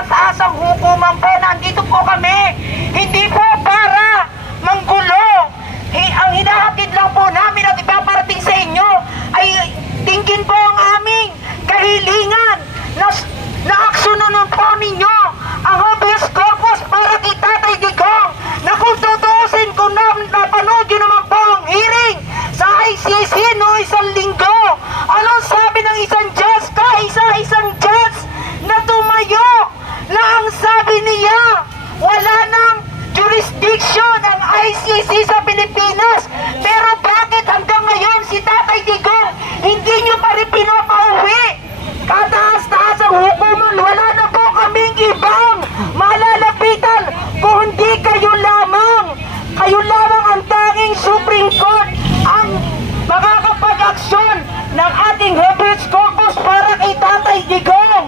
mataas ang hukuman po. Nandito po kami. Hindi po para manggulo. Ang hinahatid lang po namin at ipaparating sa inyo ay tingin po ang aming kahilingan na aksyonan po ninyo ang habeas corpus para kay Tatay Digong, na kung tutuusin kung napanood yun naman po ang hearing sa ICC no isang linggo. Anong sabi ng isang judge, isang judge na tumayo na ang sabi niya wala nang jurisdiction ang ICC sa Pilipinas, pero bakit hanggang ngayon si Tatay Digong hindi nyo pa rin pinapauwi? Kataas-taas ang hukuman, wala na po kaming ibang malalapitan kung hindi kayo lamang ang tanging Supreme Court ang makakapag-aksyon ng ating habeas corpus para kay Tatay Digong.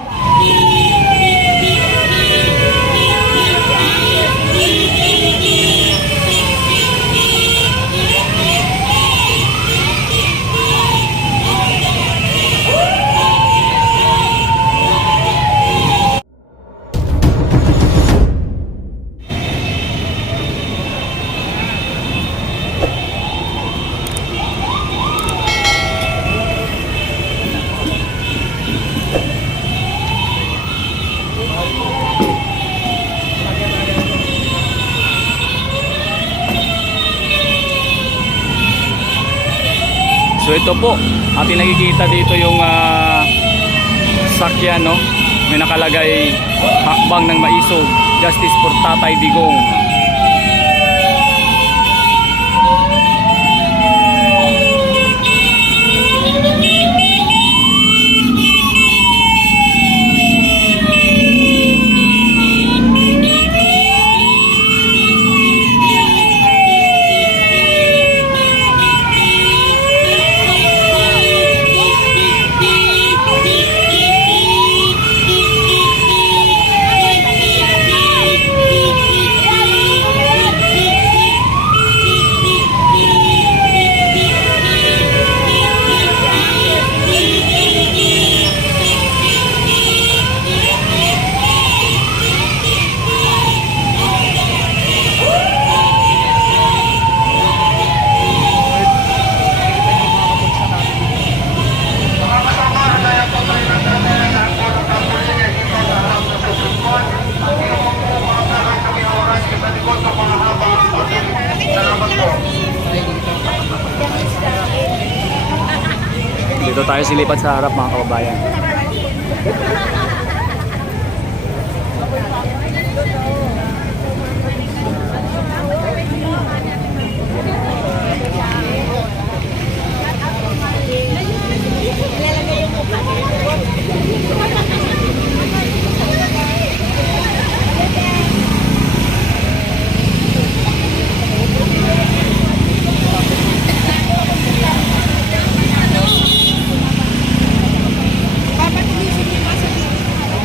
So ito po, ating nakikita dito yung sakyan, no? May nakalagay hakbang ng maisog, Justice for Tatay Digong. Dito tayo silipat sa harap, mga kababayan.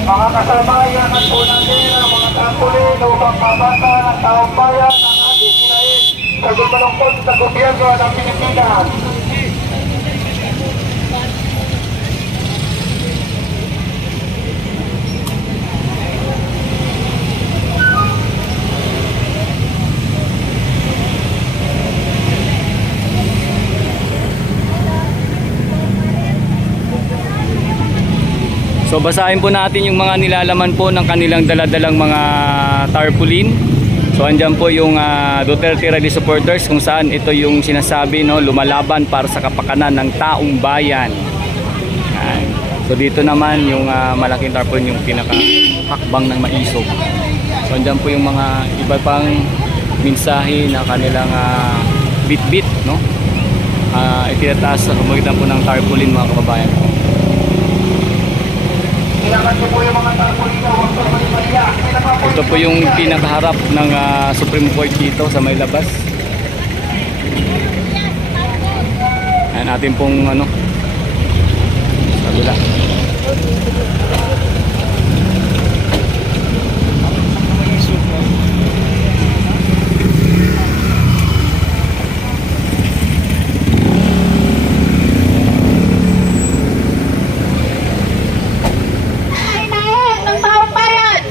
Mga kasabayan po natin ang mga trampolin upang mabasa ng taong bayan ang ating kinain sa malungkot sa gobyerno ng Pilipinas. So basahin po natin yung mga nilalaman po ng kanilang daladalang mga tarpaulin. So andyan po yung Duterte Rally supporters, kung saan ito yung sinasabi, no, lumalaban para sa kapakanan ng taong bayan. Yan. So dito naman yung malaking tarpaulin, yung pinakahakbang ng maisog. So andyan po yung mga iba pang mensahe na kanilang bit-bit, no, itinataas sa pamamagitan po ng tarpaulin, mga kababayan. Ito po yung pinakaharap ng Supreme Court dito sa may labas. Ayan natin pong kabila. Ng taong bayan!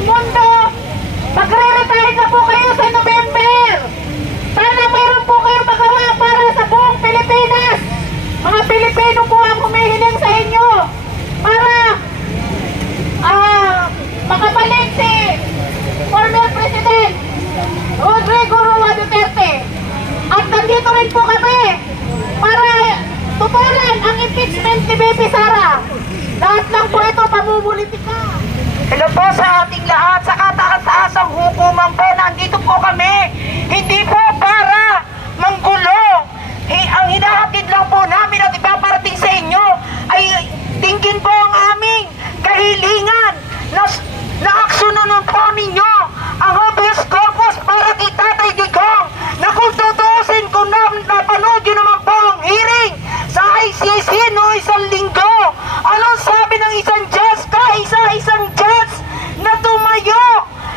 Mundo, magre-retire na po kayo sa November. Sana mayroon po kayong magawa para sa buong Pilipinas. Mga Pilipino po ang humihiling sa inyo para makabalik si former President Rodrigo Roa Duterte. At nandito rin po kami para tutulan ang impeachment ni Baby Sara. Lahat lang po ito pamumulitika. Hello po sa ating lahat. Sa kataas-taasang hukuman po, nandito po kami. Hindi po para manggulo. Ang hinahatid lang po namin at ipaparating sa inyo ay tingin po ang aming kahilingan na aksyonan po ninyo ang habeas corpus para kay Tatay Digong, na kung tutuusin ko na napanood yun naman po ang hearing sa ICC no isang linggo. Anong sabi ng isang judge, isang judge na tumayo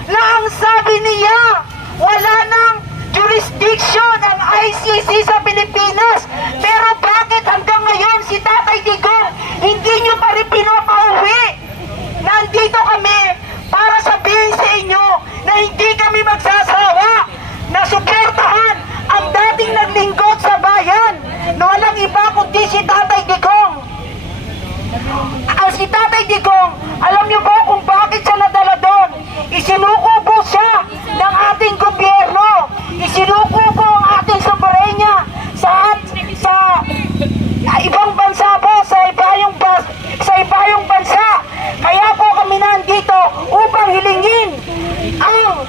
na ang sabi niya wala nang jurisdiction ang ICC sa Pilipinas, pero bakit hanggang ngayon si Tatay Digong hindi nyo pa rin pinapauwi? Nandito kami para sabihin sa inyo na hindi kami magsasawa na suportahan ang dating naglingkod sa bayan na walang iba kundi si Tatay Digong. Ang si Tatay Digong, alam niyo po kung bakit siya nadala doon? Isinuko po siya ng ating gobyerno. Isinuko po ang ating soberenya sa ibang bansa po, sa ibayong bansa. Kaya po kami nandito upang hilingin ang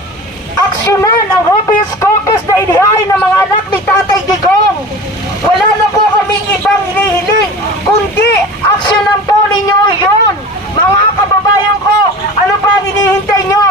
aksyonan ang habeas corpus na inihain ng mga anak ni Tatay Digong. Wala na po kaming ibang hinihiling, kundi aksyonan po ninyo yun. Mga kababayan ko, ano pa ang hinihintay nyo?